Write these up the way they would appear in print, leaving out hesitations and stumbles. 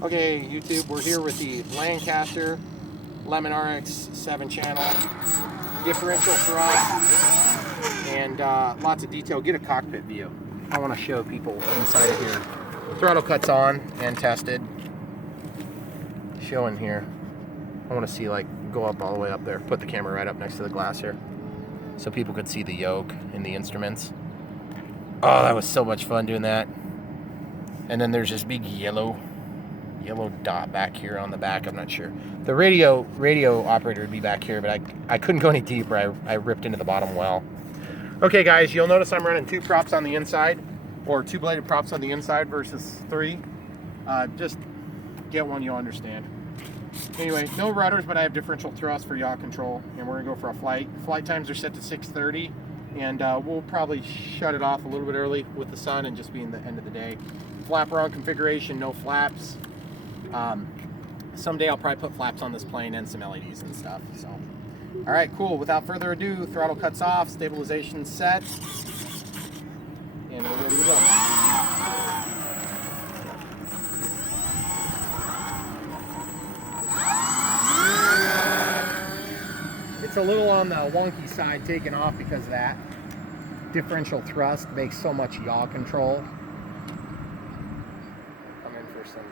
Okay, YouTube, we're here with the Lancaster Lemon RX 7-channel differential thrust and lots of detail. Get a cockpit view. I want to show people inside of here. Throttle cuts on and tested. Showing here. I want to see, like, go up all the way up there. Put the camera right up next to the glass here so people could see the yoke and the instruments. Oh, that was so much fun doing that. And then there's this big yellow dot back here on the back. I'm not sure. The radio operator would be back here, but I couldn't go any deeper. I ripped into the bottom well. Okay, guys, you'll notice I'm running 2 props on the inside, or 2 bladed props on the inside versus 3. Just get one, you'll understand. Anyway, no rudders, but I have differential thrust for yaw control, and we're gonna go for a flight. Flight times are set to 6:30, and we'll probably shut it off a little bit early with the sun and just being the end of the day. Flaperon configuration, no flaps. Someday I'll probably put flaps on this plane and some LEDs and stuff. So, all right, cool. Without further ado, throttle cuts off, stabilization set, and we're ready to go. It's a little on the wonky side taking off because of that. Differential thrust makes so much yaw control. Come in for some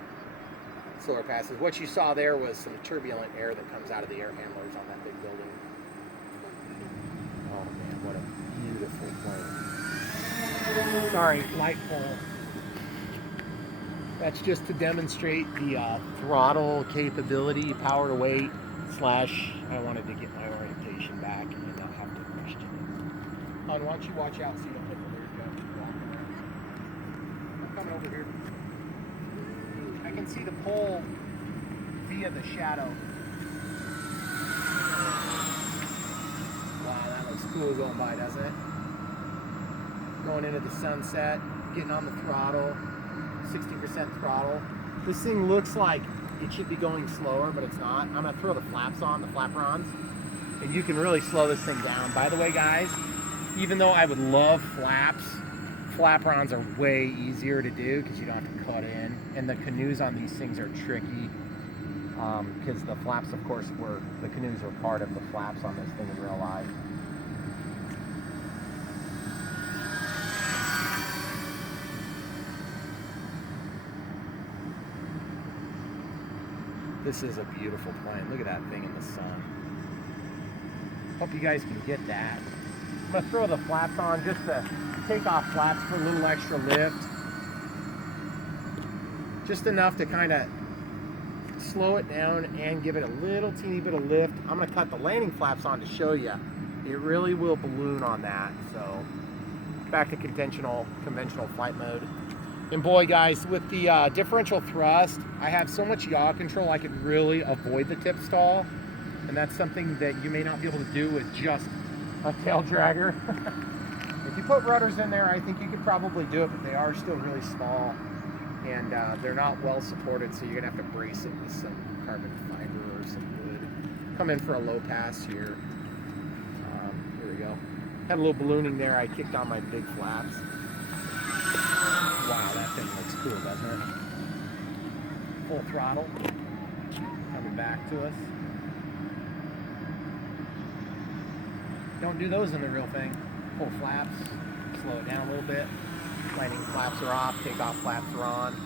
slower passes. What you saw there was some turbulent air that comes out of the air handlers on that big building. Oh man, what a beautiful plane. Sorry, light pole. That's just to demonstrate the throttle capability, power to weight, / I wanted to get my orientation back and not have to question it. Why don't you watch out so you don't hit the weird guy walking around. I'm coming over here. I can see the pole via the shadow. Wow, that looks cool going by, doesn't it? Going into the sunset, getting on the throttle, 60% throttle. This thing looks like it should be going slower, but it's not. I'm gonna throw the flaps on, the flaperons, and you can really slow this thing down. By the way, guys, even though I would love flaps, flaperons are way easier to do because you don't have to cut in. And the canoes on these things are tricky because the flaps, of course, the canoes are part of the flaps on this thing in real life. This is a beautiful plane. Look at that thing in the sun. Hope you guys can get that. I'm gonna throw the flaps on just to take off flaps for a little extra lift. Just enough to kind of slow it down and give it a little teeny bit of lift. I'm gonna cut the landing flaps on to show you. It really will balloon on that. So back to conventional flight mode. And boy, guys, with the differential thrust, I have so much yaw control I could really avoid the tip stall. And that's something that you may not be able to do with just a tail dragger. If you put rudders in there, I think you could probably do it, but they are still really small. And they're not well supported, so you're gonna have to brace it with some carbon fiber or some wood. Come in for a low pass here. Here we go. Had a little ballooning there. I kicked on my big flaps. Wow, that thing looks cool, doesn't it? Full throttle. Coming back to us. Don't do those in the real thing. Full flaps. Slow it down a little bit. Landing flaps are off. Takeoff flaps are on.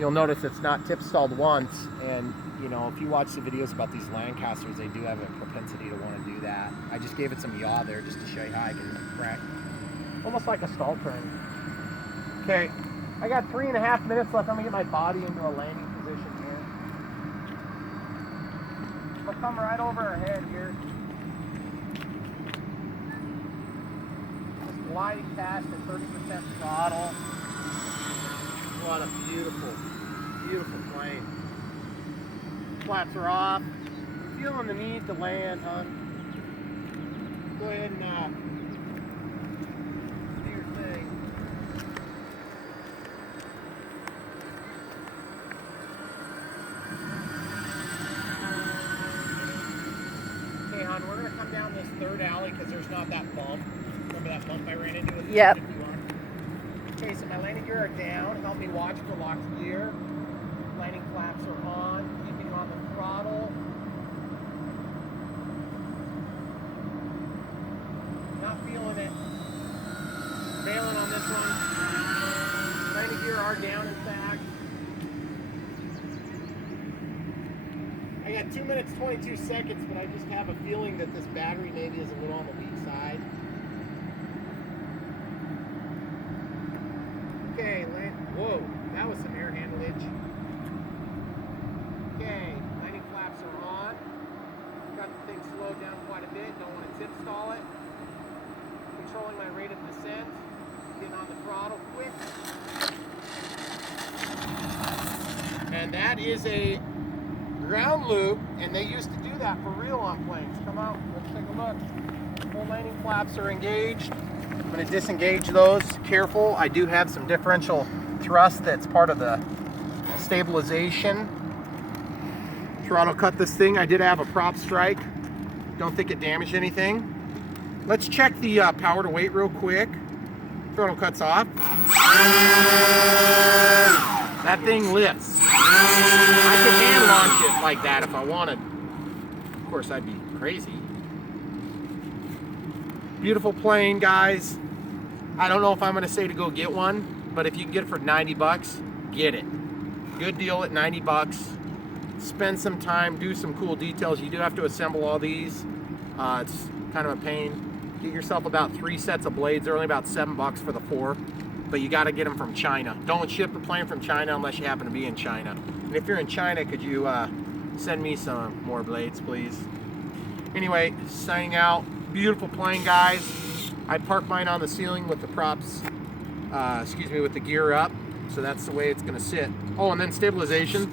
You'll notice it's not tip stalled once. And, you know, if you watch the videos about these Lancasters, they do have a propensity to want to do that. I just gave it some yaw there just to show you how I can crack. Almost like a stall turn. Okay, I got 3.5 minutes left. I'm gonna get my body into a landing position here. We'll come right over our head here. Just gliding past at 30% throttle. What a beautiful, beautiful plane. Flaps are off. Feeling the need to land, hon. Go ahead and do your thing. Okay, hon, we're gonna come down this third alley because there's not that bump. Remember that bump I ran into? Yep. Okay, so my landing gear are down. Help me watch for locked gear. Landing flaps are on, keeping on the throttle. Not feeling it. Bailing on this one. Landing gear are down, in fact. I got 2 minutes 22 seconds, but I just have a feeling that this battery maybe is a little on the weak side. Okay, whoa, that was some air handlage. Okay, landing flaps are on. Got the thing slowed down quite a bit, don't want to tip stall it. Controlling my rate of descent, getting on the throttle quick. And that is a ground loop, and they used to do that for real on planes. Come out, let's take a look. Full landing flaps are engaged. I'm going to disengage those. Careful, I do have some differential thrust that's part of the stabilization. Throttle cut this thing. I did have a prop strike. Don't think it damaged anything. Let's check the power to weight real quick. Throttle cuts off. That thing lifts. I could hand launch it like that if I wanted. Of course, I'd be crazy. Beautiful plane, guys. I don't know if I'm going to say to go get one, but if you can get it for 90 bucks, get it. Good deal at 90 bucks. Spend some time, do some cool details. You do have to assemble all these. It's kind of a pain. Get yourself about 3 sets of blades. They're only about $7 for the 4, but you got to get them from China. Don't ship a plane from China unless you happen to be in China. And if you're in China, could you send me some more blades, please? Anyway, signing out. Beautiful plane, guys. I parked mine on the ceiling with the props, with the gear up. So that's the way it's going to sit. Oh, and then stabilization.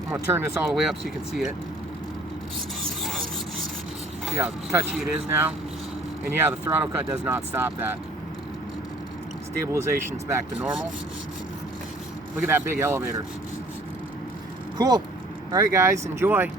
I'm going to turn this all the way up so you can see it. See how touchy it is now? And yeah, the throttle cut does not stop that. Stabilization's back to normal. Look at that big elevator. Cool. All right, guys, enjoy.